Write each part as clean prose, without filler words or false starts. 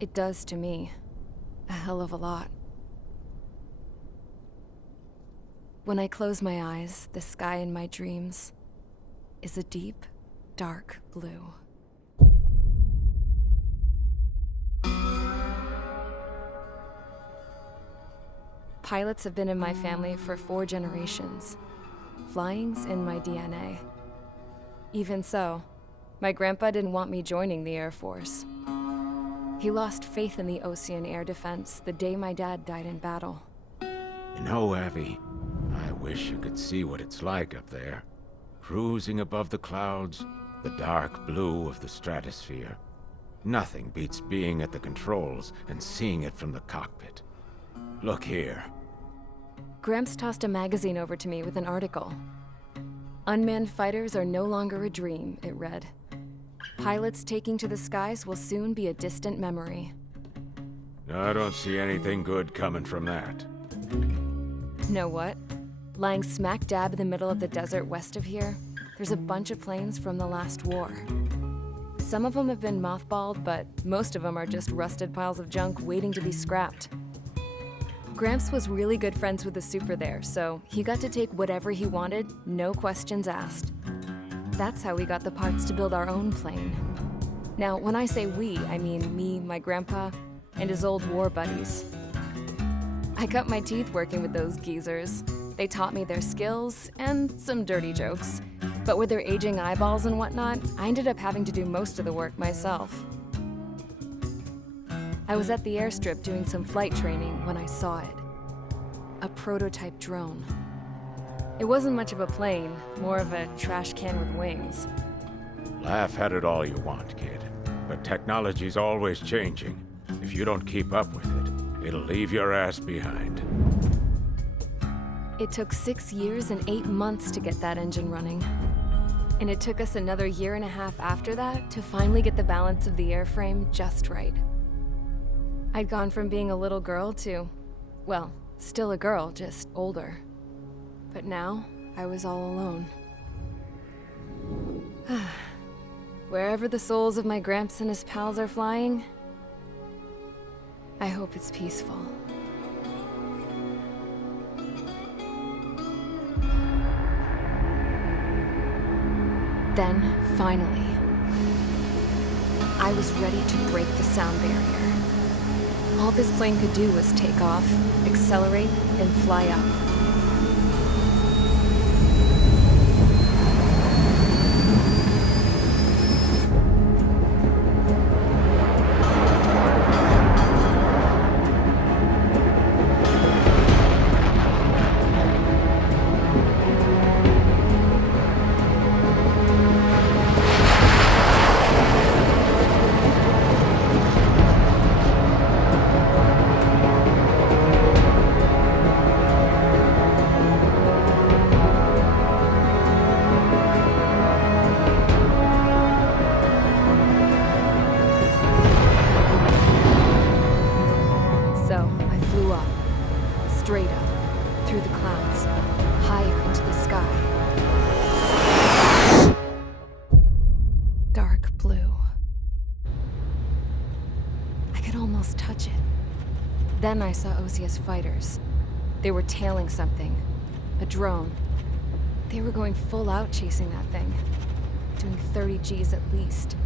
It does to me. A hell of a lot. When I close my eyes, the sky in my dreams is a deep, dark blue. Pilots have been in my family for 4 generations. Flying's in my DNA. Even so, my grandpa didn't want me joining the Air Force. He lost faith in the Osean air defense the day my dad died in battle. You know, Abby, I wish you could see what it's like up there. Cruising above the clouds, the dark blue of the stratosphere. Nothing beats being at the controls and seeing it from the cockpit. Look here. Gramps tossed a magazine over to me with an article. Unmanned fighters are no longer a dream, it read. Pilots taking to the skies will soon be a distant memory. I don't see anything good coming from that. Know what? Lying smack dab in the middle of the desert west of here, there's a bunch of planes from the last war. Some of them have been mothballed, but most of them are just rusted piles of junk waiting to be scrapped. Gramps was really good friends with the super there, so he got to take whatever he wanted, no questions asked. That's how we got the parts to build our own plane. Now, when I say we, I mean me, my grandpa, and his old war buddies. I cut my teeth working with those geezers. They taught me their skills and some dirty jokes. But with their aging eyeballs and whatnot, I ended up having to do most of the work myself. I was at the airstrip doing some flight training when I saw it. A prototype drone. It wasn't much of a plane, more of a trash can with wings. Laugh at it all you want, kid. But technology's always changing. If you don't keep up with it, it'll leave your ass behind. It took 6 years and 8 months to get that engine running. And it took us another 1.5 years after that to finally get the balance of the airframe just right. I'd gone from being a little girl to, well, still a girl, just older. But now, I was all alone. Wherever the souls of my Gramps and his pals are flying, I hope it's peaceful. Then, finally, I was ready to break the sound barrier. All this plane could do was take off, accelerate, and fly up. Straight up, through the clouds, higher into the sky. Dark blue. I could almost touch it. Then I saw Osea's fighters. They were tailing something. A drone. They were going full out chasing that thing. Doing 30 Gs at least.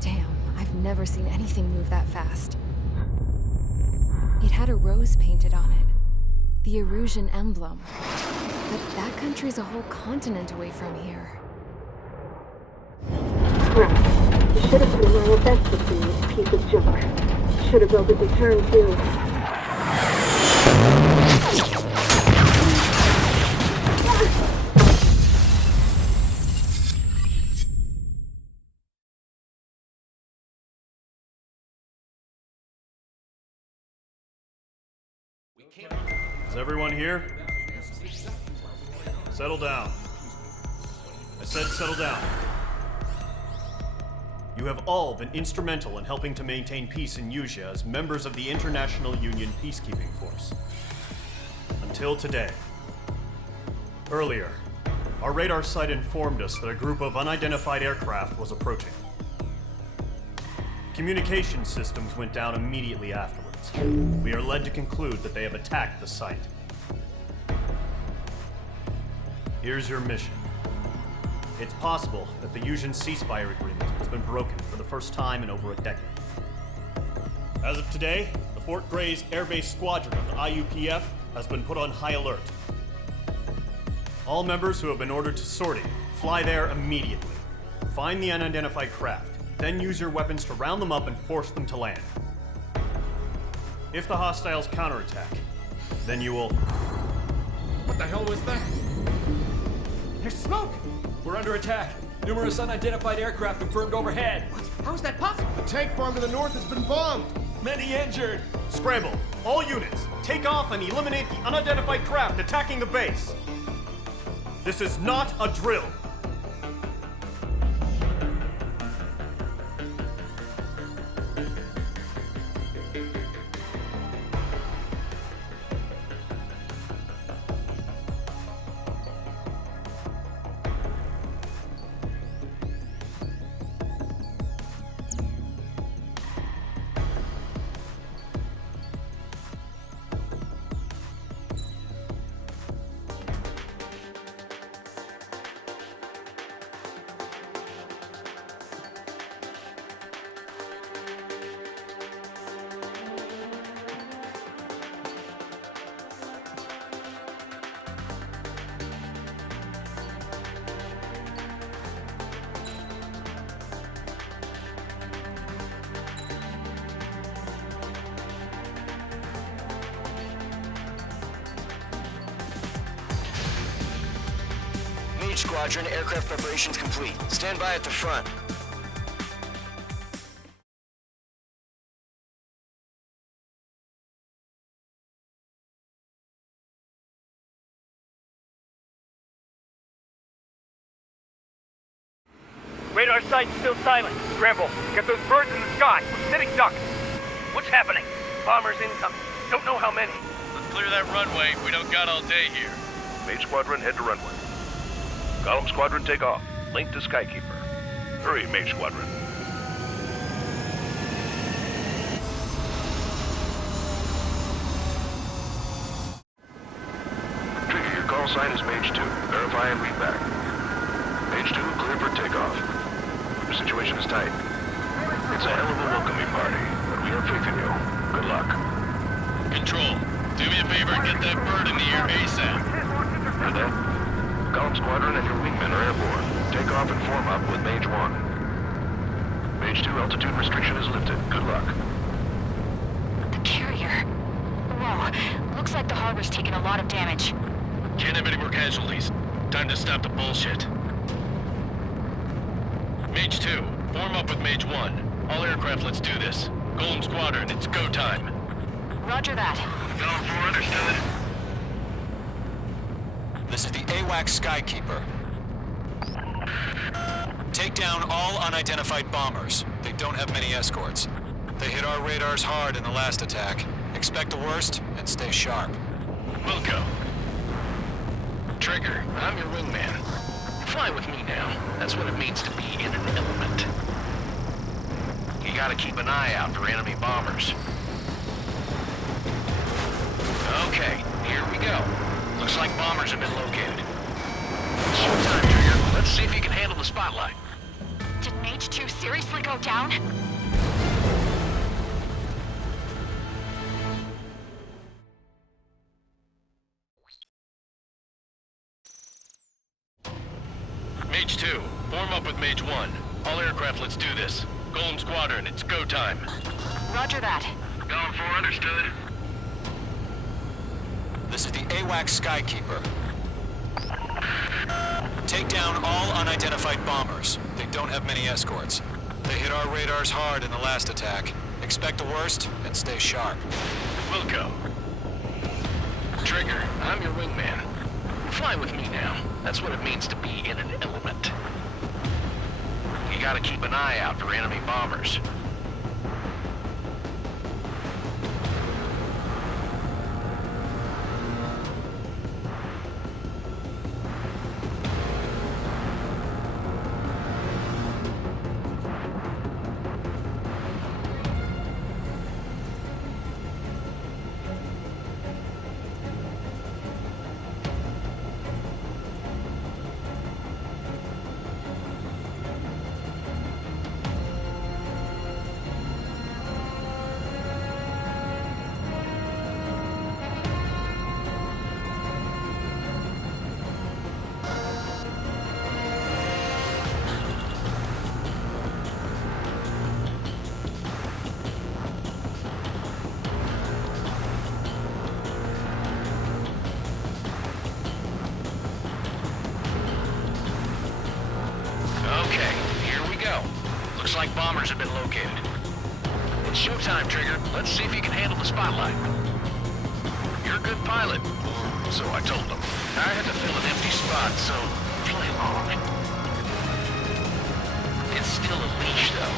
Damn, I've never seen anything move that fast. It had a rose painted on it. The Erusian emblem. But that country's a whole continent away from here. Right. You should have been my best with this piece of junk. Should have built a return too. Is everyone here? Settle down. I said settle down. You have all been instrumental in helping to maintain peace in Usea as members of the International Union Peacekeeping Force. Until today. Earlier, our radar site informed us that a group of unidentified aircraft was approaching. Communication systems went down immediately afterwards. We are led to conclude that they have attacked the site. Here's your mission. It's possible that the Yuuzhan ceasefire agreement has been broken for the first time in over a decade. As of today, the Fort Grays Air Base Squadron of the IUPF has been put on high alert. All members who have been ordered to sortie, fly there immediately. Find the unidentified craft, then use your weapons to round them up and force them to land. If the hostiles counterattack, then you will... What the hell was that? There's smoke! We're under attack. Numerous unidentified aircraft confirmed overhead. What? How is that possible? The tank farm to the north has been bombed! Many injured. Scramble! All units, take off and eliminate the unidentified craft attacking the base! This is not a drill! Mage Squadron, aircraft preparations complete. Stand by at the front. Radar site's still silent. Scramble. Get those birds in the sky. We're sitting ducks. What's happening? Bombers incoming. Don't know how many. Let's clear that runway. We don't got all day here. Mage Squadron, head to runway. Golem Squadron, take off. Link to Skykeeper. Hurry, Mage Squadron. Trigger, your call sign is Mage 2. Verify and read back. Mage 2, clear for takeoff. Your situation is tight. It's a hell of a welcoming party, but we have faith in you. Good luck. Control, do me a favor and get that bird in the air ASAP. Heard that? Golem Squadron and your wingmen are airborne. Take off and form up with Mage 1. Mage 2, altitude restriction is lifted. Good luck. The carrier. Whoa, looks like the harbor's taken a lot of damage. Can't have any more casualties. Time to stop the bullshit. Mage 2, form up with Mage 1. All aircraft, let's do this. Golem Squadron, it's go time. Roger that. Going for understood. This is the AWAC Skykeeper. Take down all unidentified bombers. They don't have many escorts. They hit our radars hard in the last attack. Expect the worst and stay sharp. Wilco. Trigger, I'm your wingman. Fly with me now. That's what it means to be in an element. You gotta keep an eye out for enemy bombers. Okay, here we go. Looks like bombers have been located. Showtime, Trigger. Let's see if you can handle the spotlight. Did Mage 2 seriously go down? Mage 2, form up with Mage 1. All aircraft, let's do this. Golem Squadron, it's go time. Roger that. Going for understood. This is the AWAC Skykeeper. Take down all unidentified bombers. They don't have many escorts. They hit our radars hard in the last attack. Expect the worst and stay sharp. Wilco. Trigger, I'm your wingman. Fly with me now. That's what it means to be in an element. You gotta keep an eye out for enemy bombers. showtime, Trigger. Let's see if you can handle the spotlight. You're a good pilot. So I told them. I had to fill an empty spot, so play along. It's still a leash, though.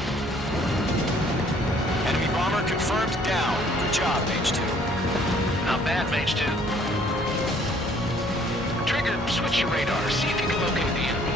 Enemy bomber confirmed down. Good job, Mage 2. Not bad, Mage 2. Trigger, switch your radar. See if you can locate the enemy.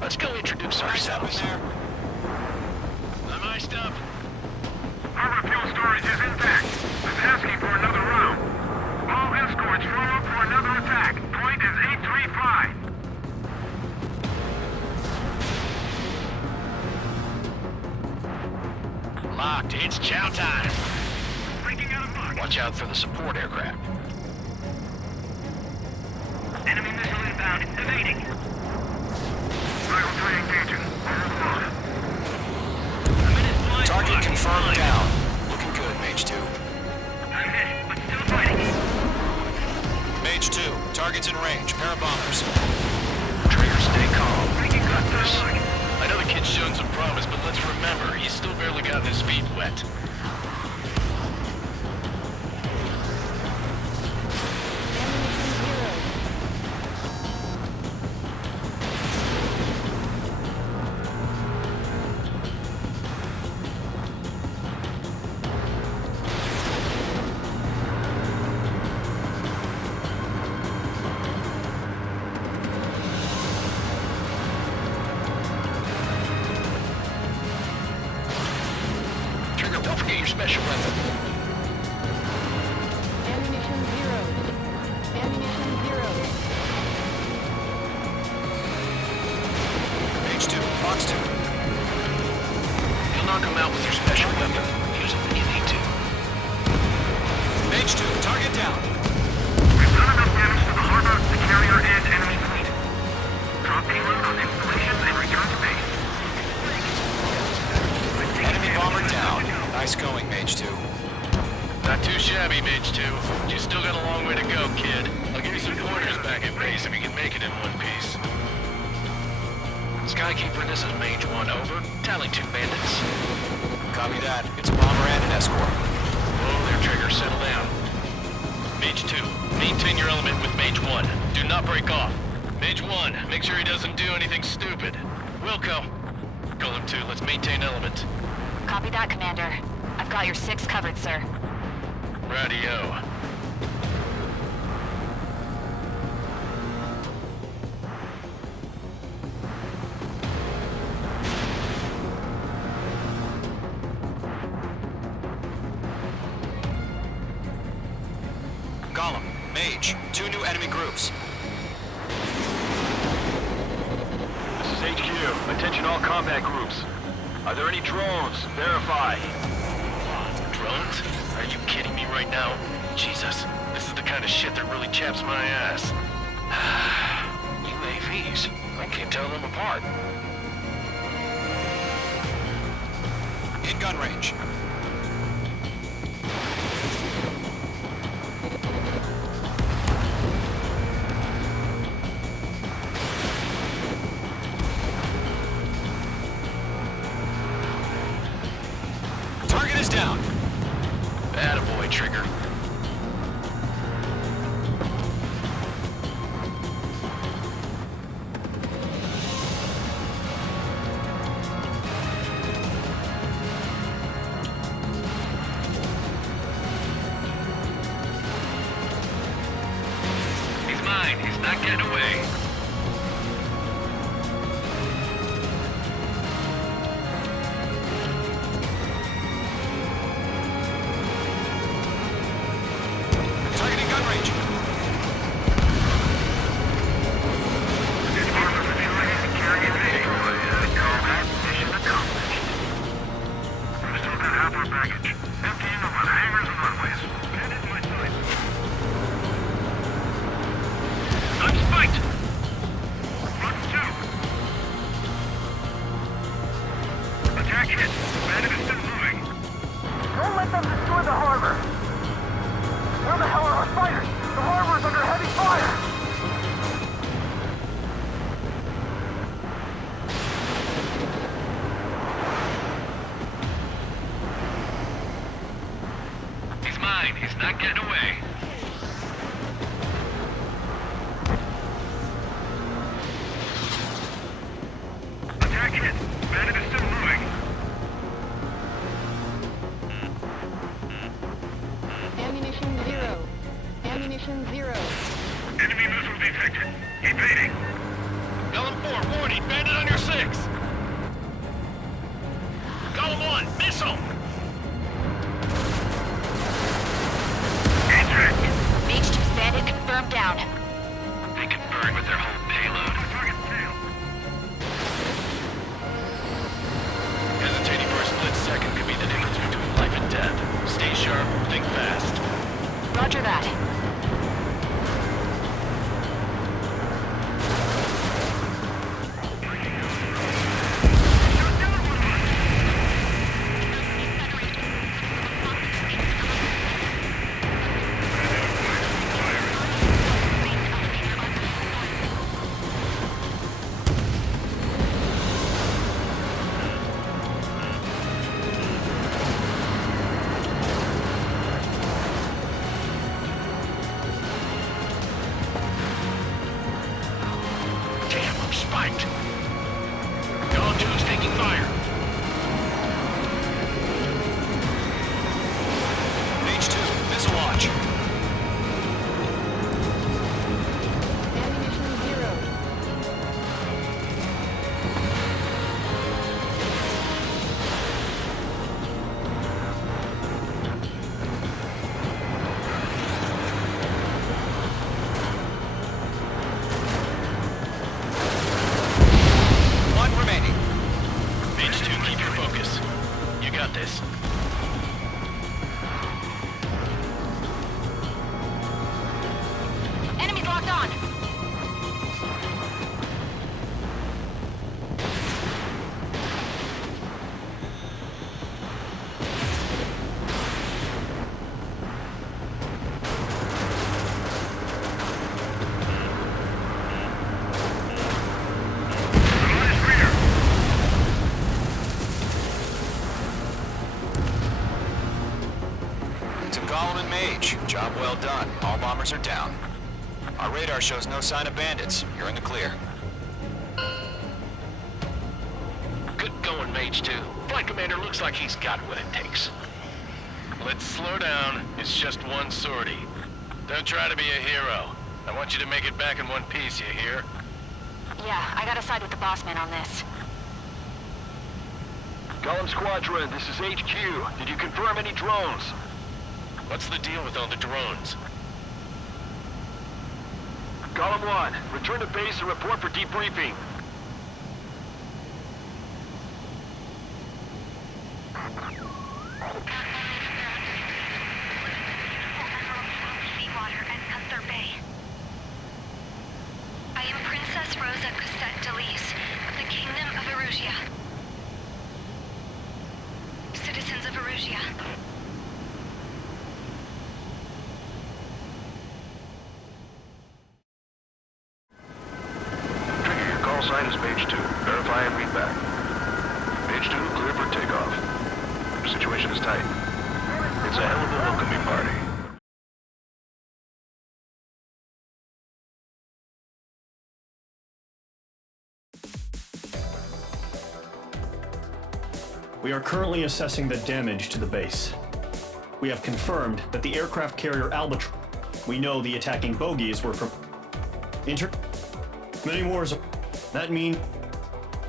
Let's go introduce ourselves. I'm iced up. Harbor fuel storage is intact. I'm asking for another round. All escorts roll up for another attack. Point is 835. Locked. It's chow time. Breaking out of luck. Watch out for the support aircraft. Enemy missile inbound. Evading. Target confirmed down. Looking good, Mage 2. I'm hit, but still fighting. Mage 2, target's in range. Pair of bombers. Trigger, stay calm. You got this. I know the kid's shown some promise, but let's remember, he's still barely gotten his feet wet. Don't forget your special weapon. Ammunition 0. Ammunition 0. Mage 2, Fox 2. You'll knock him out with your special weapon. Use it when you need to. Mage 2, target down. We've done enough damage to the harbor, the carrier, and enemy fleet. Drop payload on installation and return to base. Enemy bomber down. Nice going, Mage 2. Not too shabby, Mage 2. You still got a long way to go, kid. I'll give you some pointers back at base if you can make it in one piece. Skykeeper, this is Mage 1, over. Tally 2 bandits. Copy that. It's a bomber and an escort. Whoa there, Trigger. Settle down. Mage 2, maintain your element with Mage 1. Do not break off. Mage 1, make sure he doesn't do anything stupid. Wilco. Golem 2, let's maintain element. Copy that, Commander. I've got your 6 covered, sir. Radio. Golem, Mage, 2 new enemy groups. This is HQ. Attention all combat groups. Are there any drones? Verify. Drones? Are you kidding me right now? Jesus, this is the kind of shit that really chaps my ass. UAVs. I can't tell them apart. In gun range. Target is down. Attaboy, Trigger. He's mine. He's not getting away. baggage. Emptying over the hangars and runways. Get in my sight. I'm spiked! Run 2. Attack hit. Bandit is still moving. Don't let them destroy the harbor! Where the hell are our fighters? The harbor is under heavy fire! He's mine. He's not getting away. Attack hit. Bandit is still moving. Ammunition 0. Ammunition 0. Enemy missile detected. Evading. Column 4, warning. Bandit on your 6. Column 1, missile. Mage 2's bandit confirmed down. They can burn with their whole payload. Hesitating for a split second could be the difference between life and death. Stay sharp, think fast. Roger that. Damn, I'm spiked. Column 2's taking fire. Mage 2, missile launch. Ammunition 0. One remaining. Mage 2, keep your focus. You got this. Enemies locked on. To Gollum and Mage, job well done. All bombers are down. Our radar shows no sign of bandits. You're in the clear. Good going, Mage 2. Flight Commander looks like he's got what it takes. Let's slow down. It's just one sortie. Don't try to be a hero. I want you to make it back in one piece, you hear? Yeah, I gotta side with the boss man on this. Gollum Squadron, this is HQ. Did you confirm any drones? What's the deal with all the drones? Gollum 1, return to base and report for debriefing. Seawater and Gunther Bay. I am Princess Rosa Cosette Delise of the Kingdom of Erusia. Citizens of Erusia. Trigger, your call sign is Mage 2. Verify and read back. Mage 2, clear for takeoff. Situation is tight. It's a hell of a welcoming party. We are currently assessing the damage to the base. We have confirmed that the aircraft carrier Albatross. We know the attacking bogies were from many wars. That means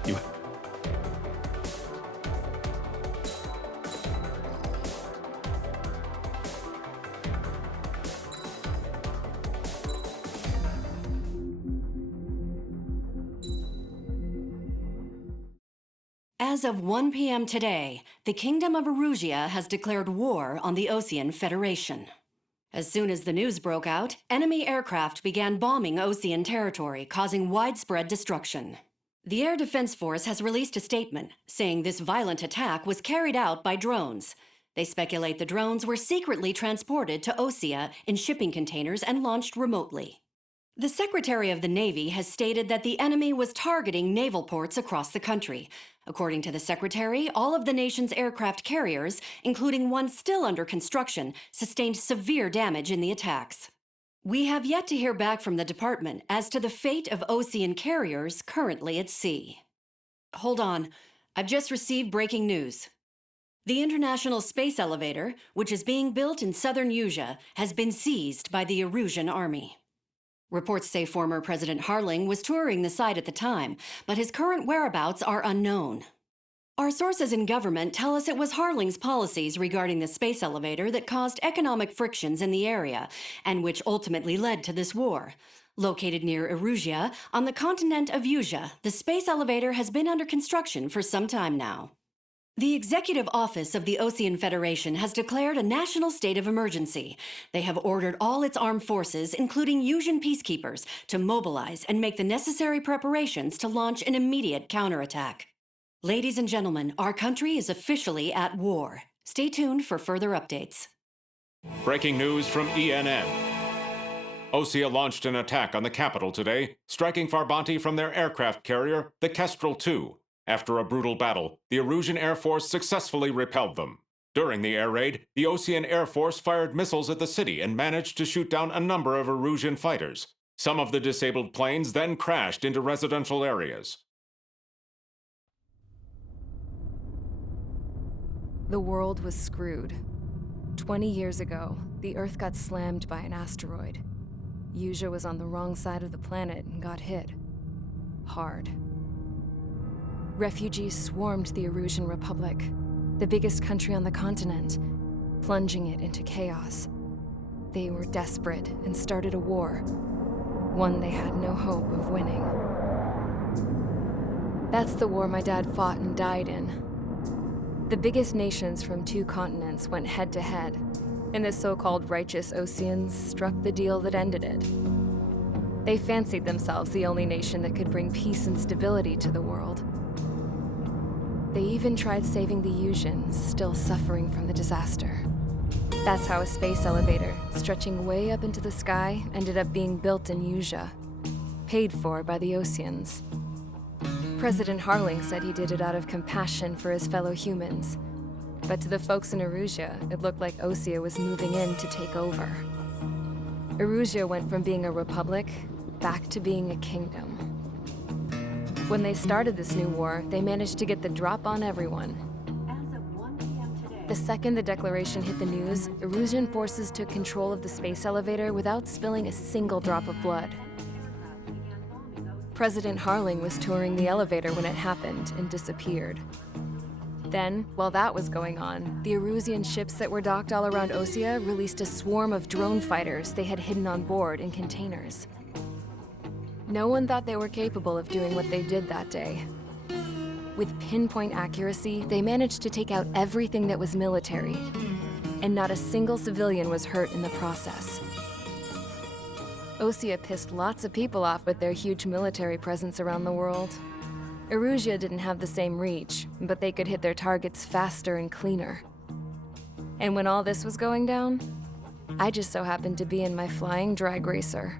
you. As of 1 p.m. today, the Kingdom of Erusia has declared war on the Osean Federation. As soon as the news broke out, enemy aircraft began bombing Osean territory, causing widespread destruction. The Air Defense Force has released a statement saying this violent attack was carried out by drones. They speculate the drones were secretly transported to Osea in shipping containers and launched remotely. The Secretary of the Navy has stated that the enemy was targeting naval ports across the country. According to the Secretary, all of the nation's aircraft carriers, including one still under construction, sustained severe damage in the attacks. We have yet to hear back from the department as to the fate of Osean carriers currently at sea. Hold on, I've just received breaking news. The International Space Elevator, which is being built in southern Usea, has been seized by the Erusian Army. Reports say former President Harling was touring the site at the time, but his current whereabouts are unknown. Our sources in government tell us it was Harling's policies regarding the space elevator that caused economic frictions in the area, and which ultimately led to this war. Located near Erusia, on the continent of Usea, the space elevator has been under construction for some time now. The Executive Office of the Osean Federation has declared a national state of emergency. They have ordered all its armed forces, including Usian peacekeepers, to mobilize and make the necessary preparations to launch an immediate counterattack. Ladies and gentlemen, our country is officially at war. Stay tuned for further updates. Breaking news from ENN. Osea launched an attack on the capital today, striking Farbanti from their aircraft carrier, the Kestrel II. After a brutal battle, the Erusian Air Force successfully repelled them. During the air raid, the Osean Air Force fired missiles at the city and managed to shoot down a number of Erusian fighters. Some of the disabled planes then crashed into residential areas. The world was screwed. 20 years ago, the Earth got slammed by an asteroid. Usea was on the wrong side of the planet and got hit. Hard. Refugees swarmed the Erusian Republic, the biggest country on the continent, plunging it into chaos. They were desperate and started a war, one they had no hope of winning. That's the war my dad fought and died in. The biggest nations from 2 continents went head-to-head, and the so-called righteous Oseans struck the deal that ended it. They fancied themselves the only nation that could bring peace and stability to the world. They even tried saving the Usians, still suffering from the disaster. That's how a space elevator, stretching way up into the sky, ended up being built in Usea, paid for by the Oseans. President Harling said he did it out of compassion for his fellow humans, but to the folks in Erusia, it looked like Osea was moving in to take over. Erusia went from being a republic back to being a kingdom. When they started this new war, they managed to get the drop on everyone. The second the declaration hit the news, Erusian forces took control of the space elevator without spilling a single drop of blood. President Harling was touring the elevator when it happened and disappeared. Then, while that was going on, the Erusian ships that were docked all around Osea released a swarm of drone fighters they had hidden on board in containers. No one thought they were capable of doing what they did that day. With pinpoint accuracy, they managed to take out everything that was military, and not a single civilian was hurt in the process. Osea pissed lots of people off with their huge military presence around the world. Erusia didn't have the same reach, but they could hit their targets faster and cleaner. And when all this was going down, I just so happened to be in my flying drag racer.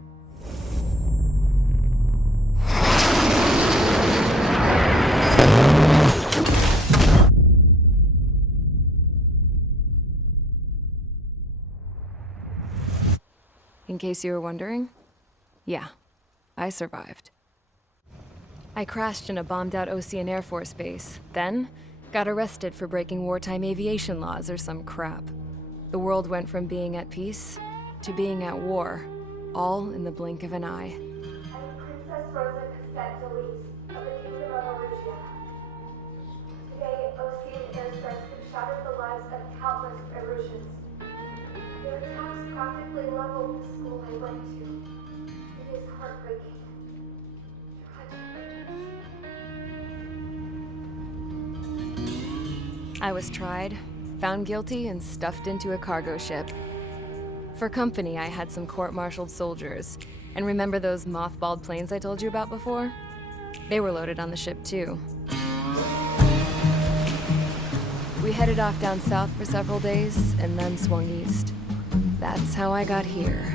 In case you were wondering, yeah, I survived. I crashed in a bombed-out Osean Air Force base, then got arrested for breaking wartime aviation laws or some crap. The world went from being at peace to being at war, all in the blink of an eye. Princess Rosa Cassette Delise of the Kingdom of Erusia. Today, Osean airstrikes have shattered the lives of countless Erusians. Their attacks practically leveled the school I went to. It is heartbreaking. I was tried, found guilty, and stuffed into a cargo ship. For company, I had some court-martialed soldiers. And remember those mothballed planes I told you about before? They were loaded on the ship too. We headed off down south for several days, and then swung east. That's how I got here.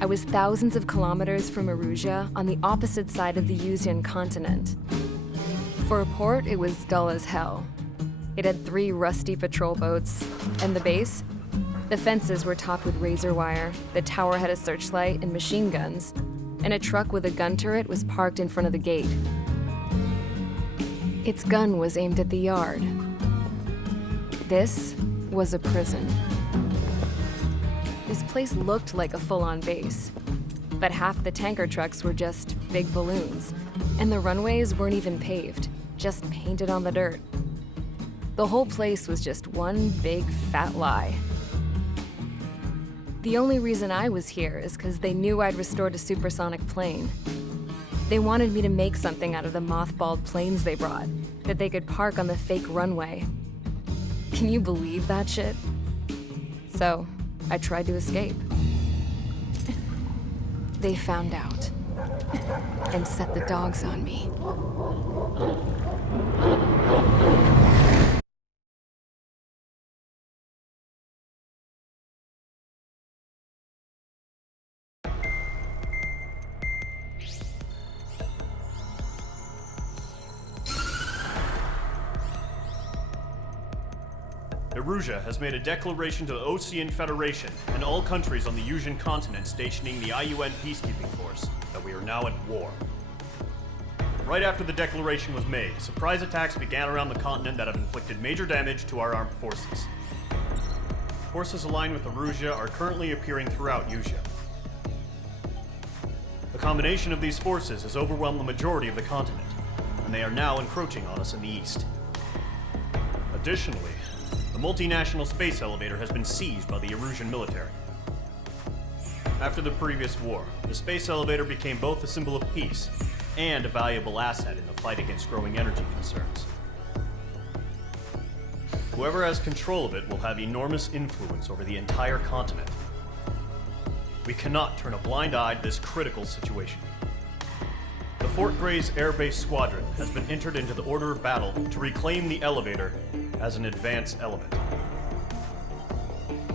I was thousands of kilometers from Erusia, on the opposite side of the Yuzian continent. For a port, it was dull as hell. It had 3 rusty patrol boats, and the base? The fences were topped with razor wire, the tower had a searchlight and machine guns, and a truck with a gun turret was parked in front of the gate. Its gun was aimed at the yard. This was a prison. This place looked like a full-on base, but half the tanker trucks were just big balloons, and the runways weren't even paved, just painted on the dirt. The whole place was just one big fat lie. The only reason I was here is because they knew I'd restored a supersonic plane. They wanted me to make something out of the mothballed planes they brought, that they could park on the fake runway. Can you believe that shit? So, I tried to escape. They found out and set the dogs on me. Erusia has made a declaration to the Osean Federation and all countries on the Yuzian continent stationing the IUN peacekeeping force that we are now at war. Right after the declaration was made, surprise attacks began around the continent that have inflicted major damage to our armed forces. Forces aligned with Erusia are currently appearing throughout Yusia. The combination of these forces has overwhelmed the majority of the continent, and they are now encroaching on us in the east. Additionally, the multinational space elevator has been seized by the Erusian military. After the previous war, the space elevator became both a symbol of peace and a valuable asset in the fight against growing energy concerns. Whoever has control of it will have enormous influence over the entire continent. We cannot turn a blind eye to this critical situation. The Fort Gray's Air Base Squadron has been entered into the order of battle to reclaim the elevator as an advance element.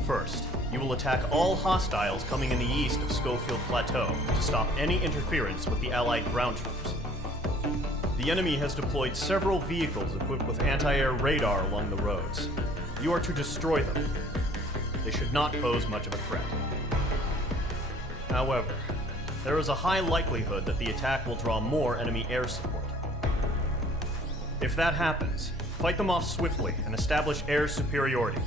First, you will attack all hostiles coming in the east of Schofield Plateau to stop any interference with the Allied ground troops. The enemy has deployed several vehicles equipped with anti-air radar along the roads. You are to destroy them. They should not pose much of a threat. However, there is a high likelihood that the attack will draw more enemy air support. If that happens, fight them off swiftly and establish air superiority.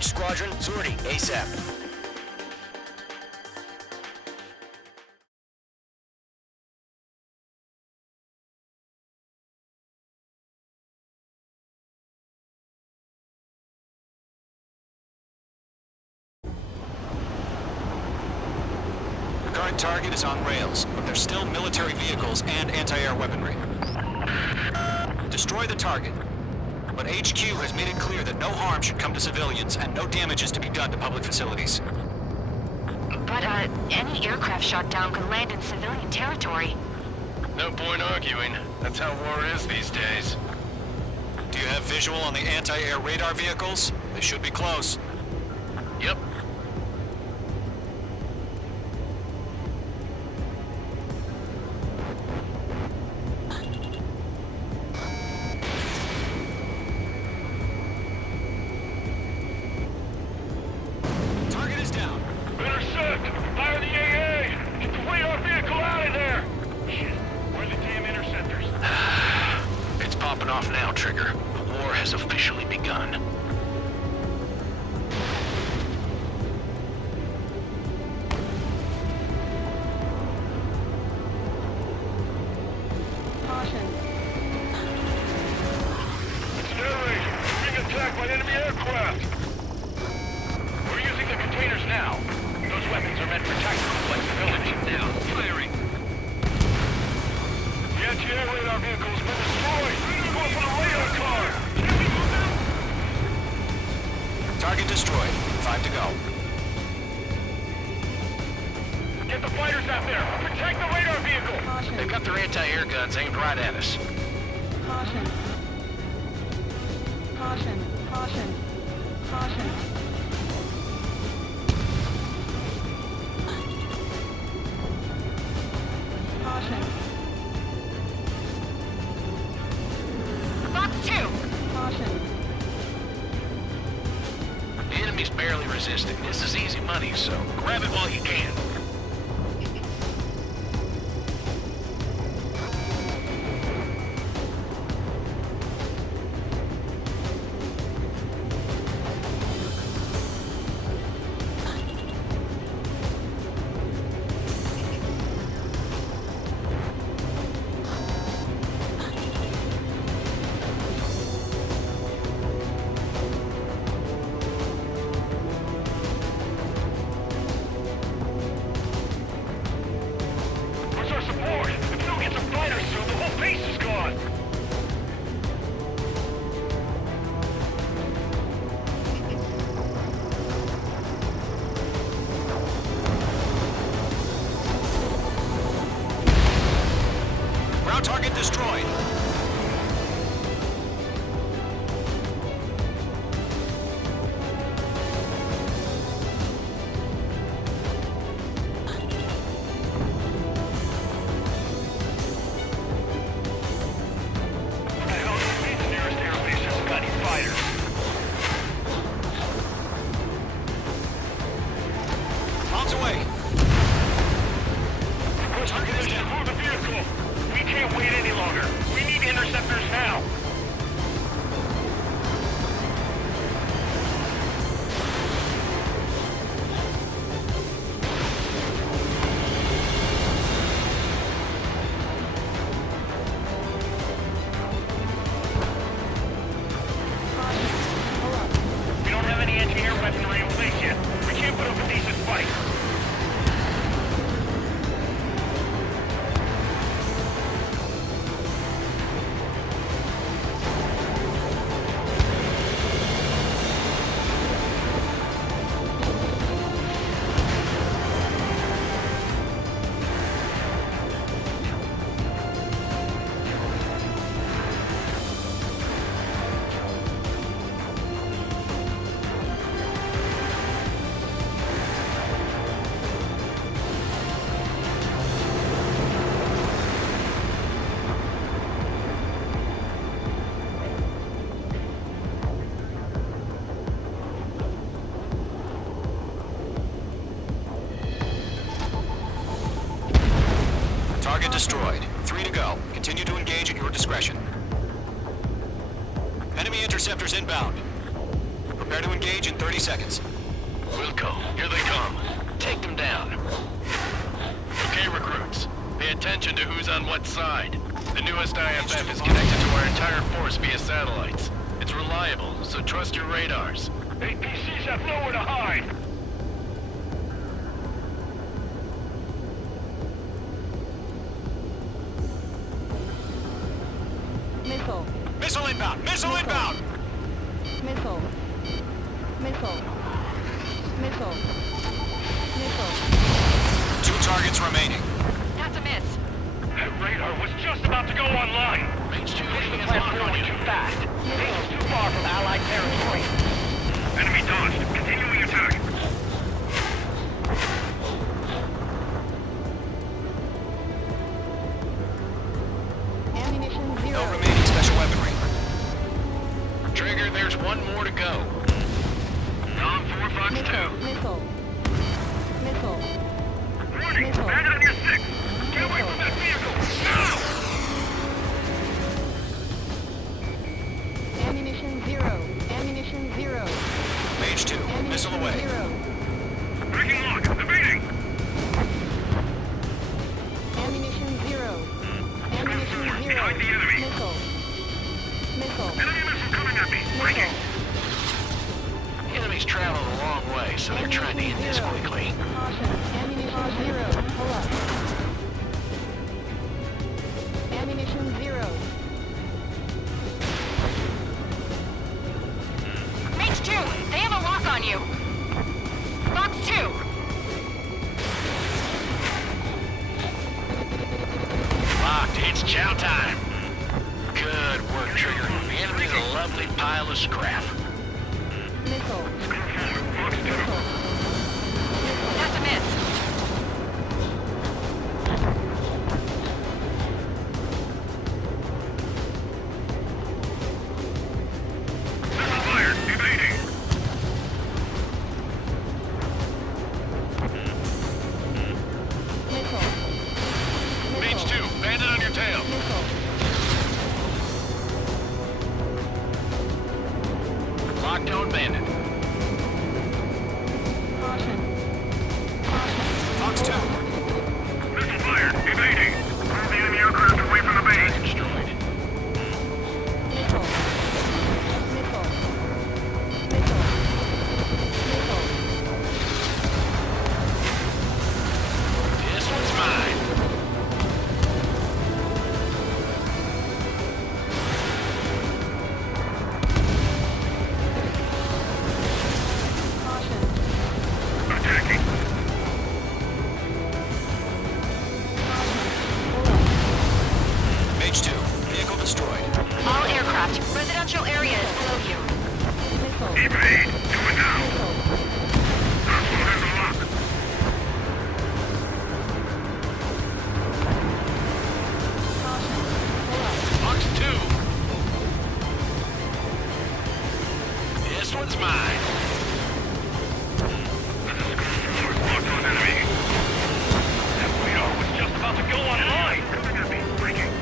Approach squadron, sortie, ASAP. The current target is on rails, but there's still military vehicles and anti-air weaponry. Destroy the target. But HQ has made it clear that no harm should come to civilians and no damage is to be done to public facilities. But, any aircraft shot down could land in civilian territory. No point arguing. That's how war is these days. Do you have visual on the anti-air radar vehicles? They should be close. Yep. Target is down. Intercept! Fire the AA! Get the radar vehicle out of there! Shit, where are the damn interceptors? It's popping off now, Trigger. The war has officially begun. Caution. It's an air raid. We're being attacked by enemy aircraft. We're using the containers now. Those weapons are meant for tactical flexibility. Now, firing. The anti-air radar vehicle has been destroyed. Go for the radar car. Can we move them? Target destroyed. 5 to go. Get the fighters out there. Protect the radar vehicle. Caution. They've got their anti-air guns aimed right at us. Caution. Caution. Caution. Caution. Caution. Box 2! Caution. The enemy's barely resisting. This is easy money, so grab it while you can. Where's our support? If we don't get some fighters soon, the whole base is gone. Ground target destroyed. What the hell do you mean the nearest airbase hasn't got any fighters? Bombs away. Target is down. Move the vehicle. We can't wait any longer. We need interceptors now. We don't have any anti-air weaponry in place yet. We can't put up a decent fight. Target destroyed. 3 to go. Continue to engage at your discretion. Enemy interceptors inbound. Prepare to engage in 30 seconds. Wilco, here they come. Take them down. Okay, recruits. Pay attention to who's on what side. The newest IFF is connected to our entire force via satellites. It's reliable, so trust your radars. APCs have nowhere to hide. Missile. Missile inbound! Missile inbound! Missile. Missile. Missile. Missile. 2 targets remaining. That's a miss. That radar was just about to go online. Range 2 Push the is platform on you. too fast. Base is too far from Allied territory. Enemy dodged. Continuing attack. Ammunition No zero. remaining special weaponry. Trigger, there's one more to go. Tom 4 Fox 2. Missile. Missile. Warning! Missile. Stand on your 6! Get away from that vehicle! Now! Ammunition zero. Ammunition zero. Mage 2, missile Ammunition away. zero. Breaking lock! Evading! Ammunition zero. Ammunition zero. Behind the enemy. Missile. Missile. Enemy missile coming at me! Breaking! Missile. Enemies traveled a long way, so they're trying to end this quickly. Caution. Ammunition zero. Pull up. Ammunition zero. Mage 2, they have a lock on you. Fox 2. Locked, it's chow time. Good work, Trigger. The enemy's a lovely pile of scrap. Missile. Fox 2. That's a miss. Missile fired! Evading! Missile. Mage 2, bandit on your tail. Missile. Lockdown bandit. Caution. Caution. Fox 2. Missile fired! Evading! Move the enemy aircraft away from the base! Destroyed. Missile. Missile. Missile. Missile. This one's mine. Caution. Attacking! Mage 2, vehicle destroyed. All aircraft, residential area is below you. Missile. Evade! Do it now! Missile. Hostile has a lock! Caution. Pull up. Fox 2. This one's mine. Locked on enemy! That radar was just about to go online! Coming at me! Breaking!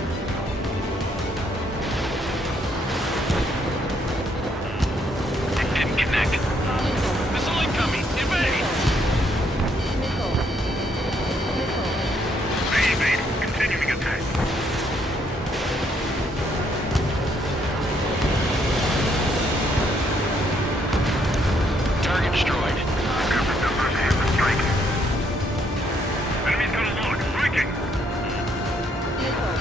It didn't connect. Missile incoming. Evade. Missile. Missile. Evade! Continuing attack! Target destroyed. Aircraft numbers have the strike! Enemy's got a lock! Breaking! Missile.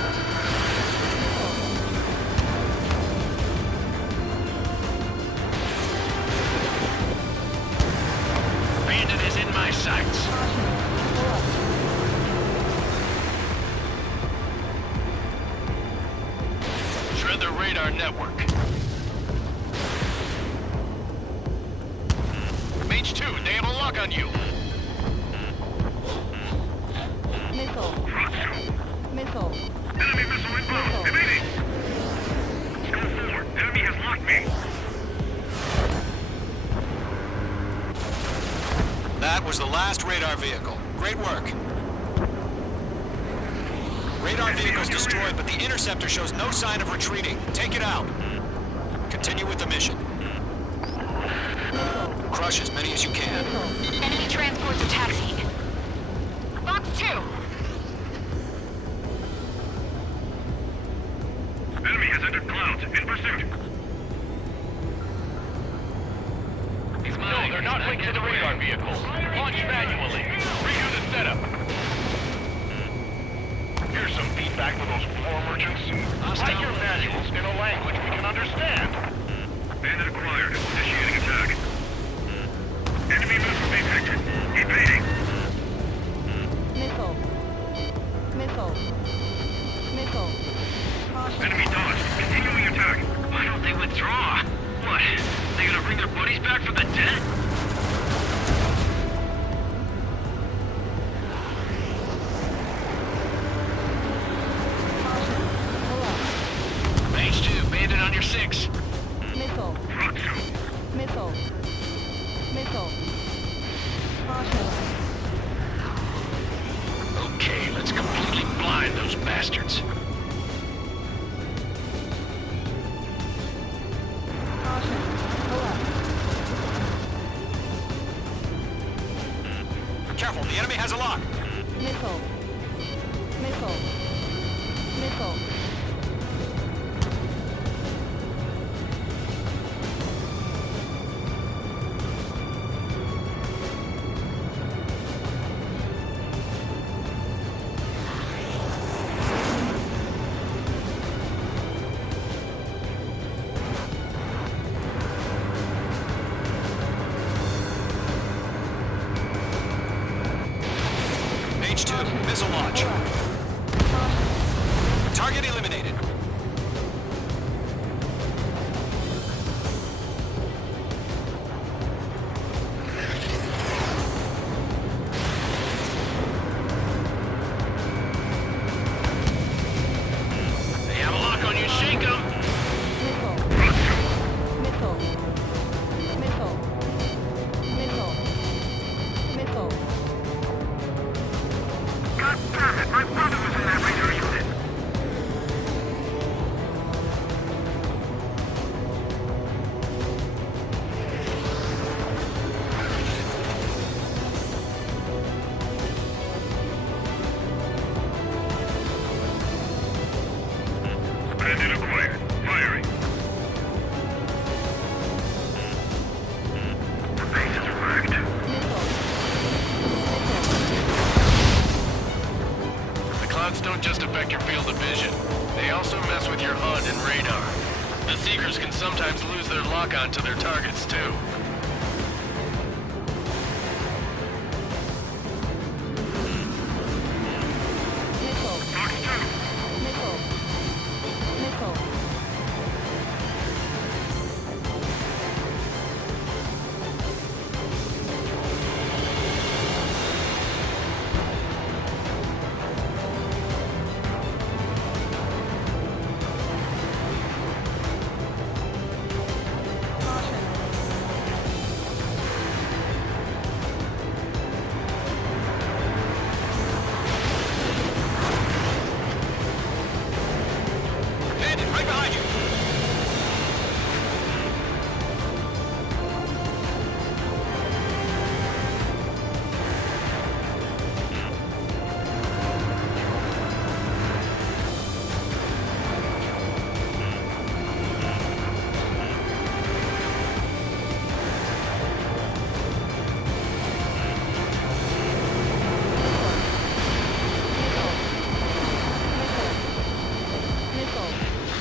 Bandit is in my sights. Pull up. Shred the radar network. Mage 2, they have a lock on you. Missile. Fox 2! Missile. Enemy missile inbound! Evading! Skull 4! Enemy has locked me! That was the last radar vehicle. Great work. Radar vehicle's destroyed, but the interceptor shows no sign of retreating. Take it out. Continue with the mission. Crush as many as you can. Enemy transports are taxiing. Fox 2! Enemy has entered clouds. In pursuit. No, they're not linked to the radar vehicles. Launch manually. Redo the setup. Here's some feedback for those floor merchants. Write your manuals in a language we can understand. Bandit acquired. Initiating attack. Enemy missile detected. Evading. Missile. Missile. Missile. Caution. Enemy dodged. Continuing attack. Why don't they withdraw? What? They gonna bring their buddies back from the dead? Mage 2, bandit on your 6. Missile. Missile. Missile. Caution. Okay, let's completely blind those bastards. Caution. Pull up. Careful, the enemy has a lock. Missile. Missile. Missile. Mage 2, missile launch. Target eliminated. They have a lock on you, shake 'em! Missile. Missile. Missile. Missile. Missile. God damn it! My brother was in that radar unit! Bandit acquired. Firing. The base is wrecked. The clouds don't just affect your field of vision. They also mess with your HUD and radar. The Seekers can sometimes lose their lock-on to their targets, too. Missile. Missile. Missile. Bandit, right behind you.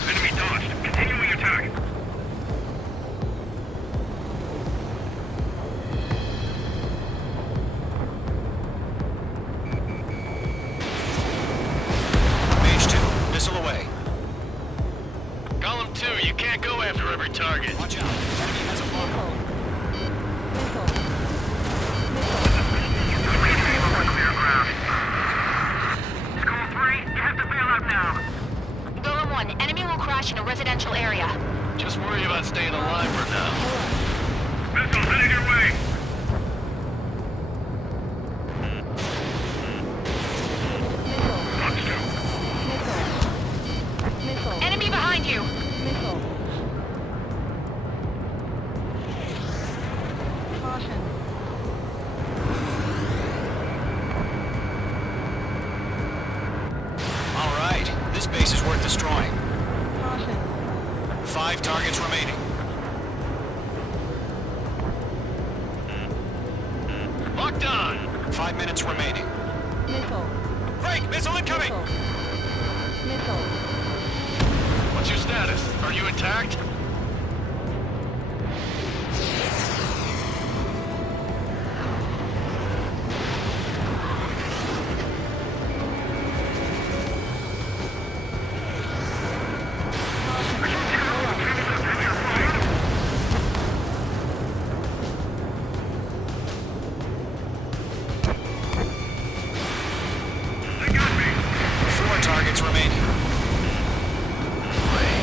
Enemy dodged. Continuing attack. Mage 2, missile away. Column 2, you can't go after every target. Watch out, enemy has a bomber. Clear ground. Skull 3, you have to bail out now. Golem 1, enemy will crash in a residential area. Just worry about staying alive for now. Missiles headed your way. Fox 2. Missile. Enemy behind you! Missile. This base is worth destroying. Caution. 5 targets remaining. Locked on! 5 minutes remaining. Missile. Break! Missile incoming! Missile. What's your status? Are you intact? Targets remaining.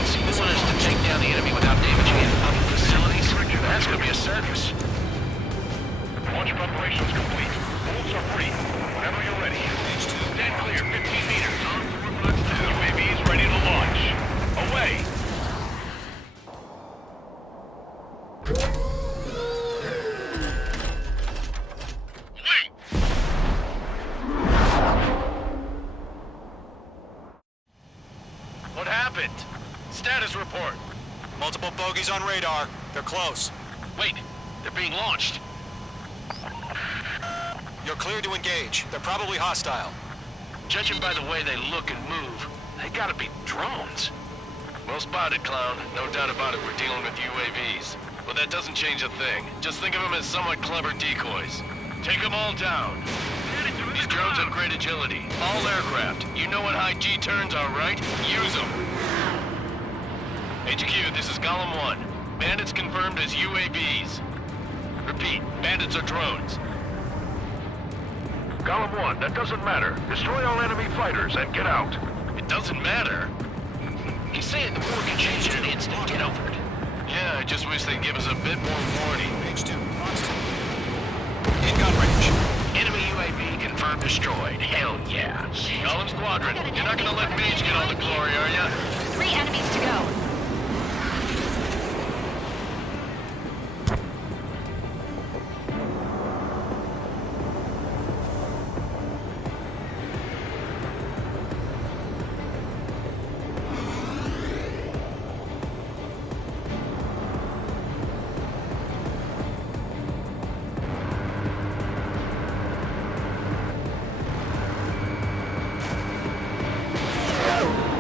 So you want us to take down the enemy without damaging any public facilities? That's gonna be a circus. Launch preparations complete. Bolts are free. Whenever you're ready. Stand clear, 15 meters. UAVs ready to launch. Away! What happened? Status report. Multiple bogies on radar. They're close. Wait, they're being launched. You're clear to engage. They're probably hostile. Judging by the way they look and move, they gotta be drones. Well spotted, clown. No doubt about it, we're dealing with UAVs. But that doesn't change a thing. Just think of them as somewhat clever decoys. Take them all down. These drones have great agility. All aircraft. You know what high G turns are, right? Use them. HQ, this is Golem 1. Bandits confirmed as UAVs. Repeat, bandits are drones. Golem 1, that doesn't matter. Destroy all enemy fighters and get out. It doesn't matter. He's saying the war can change in an instant. Get over it. Yeah, I just wish they'd give us a bit more warning. Page 2. In gun range. Enemy UAV confirmed destroyed. Hell yeah. Golem Squadron, you're not gonna let Mage get all the glory, are ya? 3 enemies to go.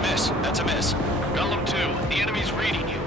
Miss. That's a miss. Golem 2, the enemy's reading you.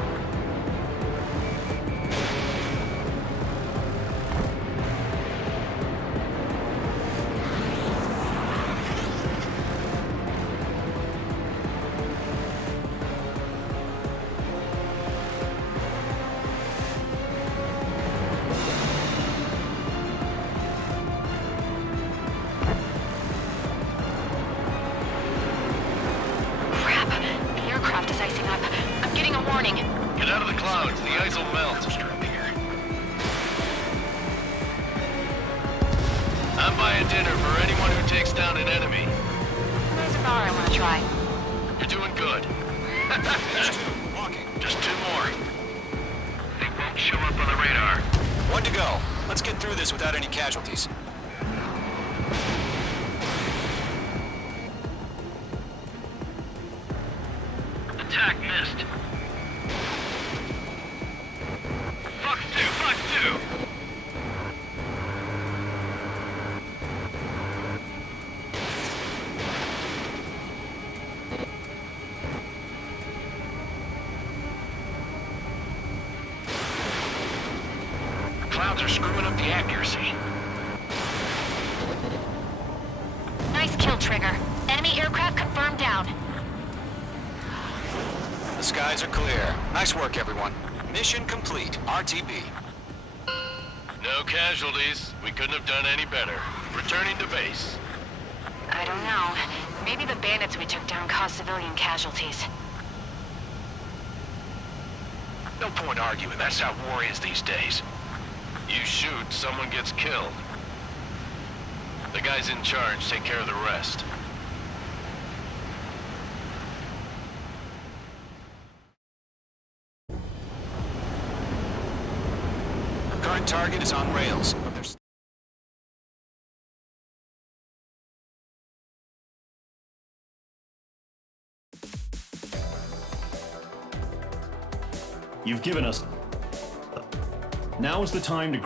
Aircraft is icing up. I'm getting a warning. Get out of the clouds, the ice will melt. I'm buying dinner for anyone who takes down an enemy. There's a bar I want to try. You're doing good. Walking. Just 2 more. They won't show up on the radar. 1 to go. Let's get through this without any casualties. Attack missed. Fox 2, Fox 2! Clouds are screwing up the accuracy. Nice kill, Trigger. Enemy aircraft confirmed down. The skies are clear. Nice work, everyone. Mission complete. RTB. No casualties. We couldn't have done any better. Returning to base. I don't know. Maybe the bandits we took down caused civilian casualties. No point arguing. That's how war is these days. You shoot, someone gets killed. The guys in charge take care of the rest. Current target is on rails, but there's... You've given us... Now is the time to...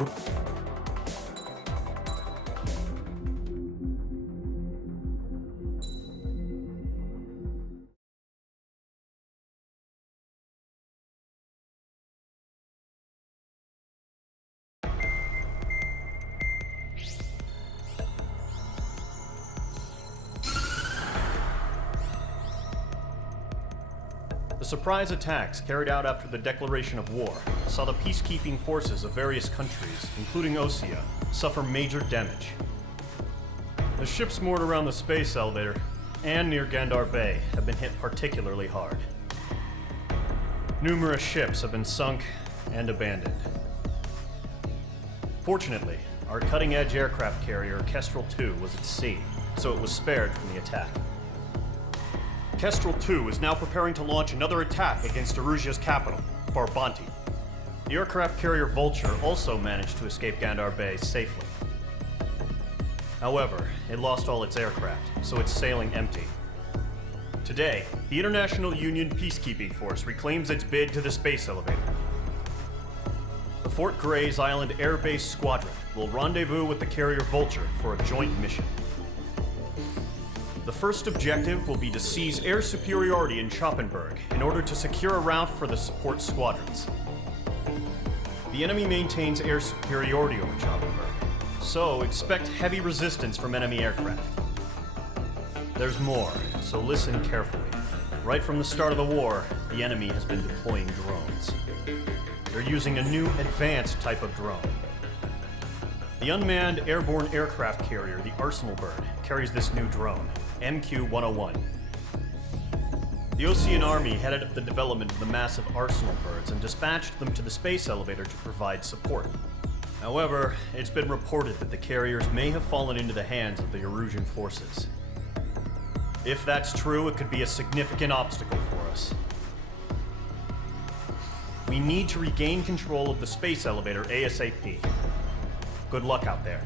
The surprise attacks carried out after the declaration of war saw the peacekeeping forces of various countries, including Osea, suffer major damage. The ships moored around the space elevator and near Gandar Bay have been hit particularly hard. Numerous ships have been sunk and abandoned. Fortunately, our cutting-edge aircraft carrier Kestrel II was at sea, so it was spared from the attack. Kestrel II is now preparing to launch another attack against Erusia's capital, Farbanti. The aircraft carrier Vulture also managed to escape Gandar Bay safely. However, it lost all its aircraft, so it's sailing empty. Today, the International Union Peacekeeping Force reclaims its bid to the space elevator. The Fort Grays Island Air Base Squadron will rendezvous with the carrier Vulture for a joint mission. The first objective will be to seize air superiority in Schoppenberg in order to secure a route for the support squadrons. The enemy maintains air superiority over Schoppenberg, so expect heavy resistance from enemy aircraft. There's more, so listen carefully. Right from the start of the war, the enemy has been deploying drones. They're using a new advanced type of drone. The unmanned airborne aircraft carrier, the Arsenal Bird, carries this new drone, MQ-101. The Osean Army headed up the development of the massive Arsenal Birds and dispatched them to the space elevator to provide support. However, it's been reported that the carriers may have fallen into the hands of the Erusian forces. If that's true, it could be a significant obstacle for us. We need to regain control of the space elevator ASAP. Good luck out there.